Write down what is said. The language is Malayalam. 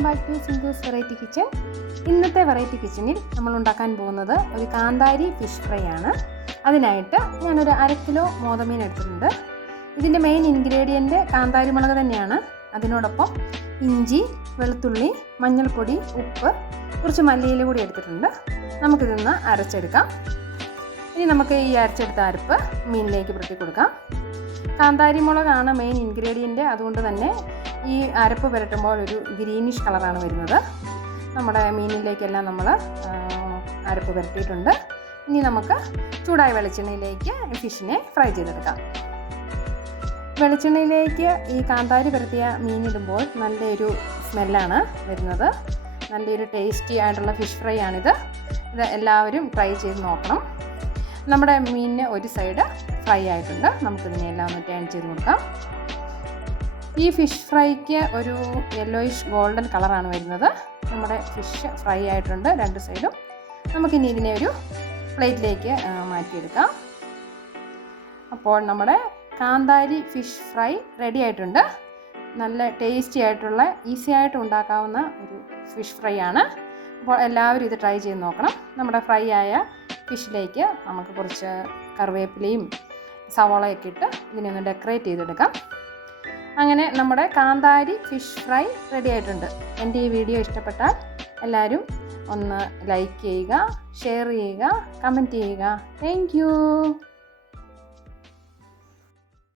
Welcome back to Sindhu's variety kitchen. ഇന്നത്തെ വെറൈറ്റി കിച്ചണിൽ നമ്മൾ ഉണ്ടാക്കാൻ പോകുന്നത് ഒരു കാന്താരി ഫിഷ് ഫ്രൈ ആണ്. അതിനായിട്ട് ഞാനൊരു 1/2 കിലോ മോതമീൻ എടുത്തിട്ടുണ്ട്. ഇതിൻ്റെ മെയിൻ ഇൻഗ്രീഡിയൻറ്റ് കാന്താരി മുളക് തന്നെയാണ്. അതിനോടൊപ്പം ഇഞ്ചി, വെളുത്തുള്ളി, മഞ്ഞൾപ്പൊടി, ഉപ്പ്, കുറച്ച് മല്ലിയില കൂടി എടുത്തിട്ടുണ്ട്. നമുക്കിതൊന്ന് അരച്ചെടുക്കാം. ഇനി നമുക്ക് ഈ അരച്ചെടുത്ത അരപ്പ് മീനിലേക്ക് പുരട്ടി കൊടുക്കാം. കാന്താരി മുളകാണ് മെയിൻ ഇൻഗ്രീഡിയൻറ്റ്. അതുകൊണ്ട് തന്നെ ഈ അരപ്പ് പുരട്ടുമ്പോൾ ഒരു ഗ്രീനിഷ് കളറാണ് വരുന്നത്. നമ്മുടെ മീനിലേക്കെല്ലാം നമ്മൾ അരപ്പ് പുരട്ടിയിട്ടുണ്ട്. ഇനി നമുക്ക് ചൂടായ വെളിച്ചെണ്ണയിലേക്ക് ഫിഷിനെ ഫ്രൈ ചെയ്തെടുക്കാം. വെളിച്ചെണ്ണയിലേക്ക് ഈ കാന്താരി പുരട്ടിയ മീനിടുമ്പോൾ നല്ലൊരു സ്മെല്ലാണ് വരുന്നത്. നല്ലൊരു ടേസ്റ്റി ആയിട്ടുള്ള ഫിഷ് ഫ്രൈ ആണിത്. ഇത് എല്ലാവരും ട്രൈ ചെയ്ത് നോക്കണം. നമ്മുടെ മീനിന് ഒരു സൈഡ് ഫ്രൈ ആയിട്ടുണ്ട്. നമുക്കിതിനെല്ലാം ഒന്ന് ടേൺ ചെയ്ത് കൊടുക്കാം. ഈ ഫിഷ് ഫ്രൈക്ക് ഒരു യെല്ലോയിഷ് ഗോൾഡൻ കളറാണ് വരുന്നത്. നമ്മുടെ ഫിഷ് ഫ്രൈ ആയിട്ടുണ്ട് 2 സൈഡും. നമുക്കിനി ഇതിനെ ഒരു പ്ലേറ്റിലേക്ക് മാറ്റിയെടുക്കാം. അപ്പോൾ നമ്മുടെ കാന്താരി ഫിഷ് ഫ്രൈ റെഡി ആയിട്ടുണ്ട്. നല്ല ടേസ്റ്റി ആയിട്ടുള്ള ഈസി ആയിട്ട് ഉണ്ടാക്കാവുന്ന ഒരു ഫിഷ് ഫ്രൈ ആണ്. അപ്പോൾ എല്ലാവരും ഇത് ട്രൈ ചെയ്ത് നോക്കണം. നമ്മുടെ ഫ്രൈ ആയ ഫിഷിലേക്ക് നമുക്ക് കുറച്ച് കറിവേപ്പിലയും സവാളയൊക്കെ ഇട്ട് ഇതിനെ ഒന്ന് ഡെക്കറേറ്റ് ചെയ്തെടുക്കാം. അങ്ങനെ നമ്മുടെ കാന്താരി ഫിഷ് ഫ്രൈ റെഡി ആയിട്ടുണ്ട്. എൻ്റെ ഈ വീഡിയോ ഇഷ്ടപ്പെട്ടാൽ എല്ലാവരും ഒന്ന് ലൈക്ക് ചെയ്യുക, ഷെയർ ചെയ്യുക, കമൻറ്റ് ചെയ്യുക. Thank you.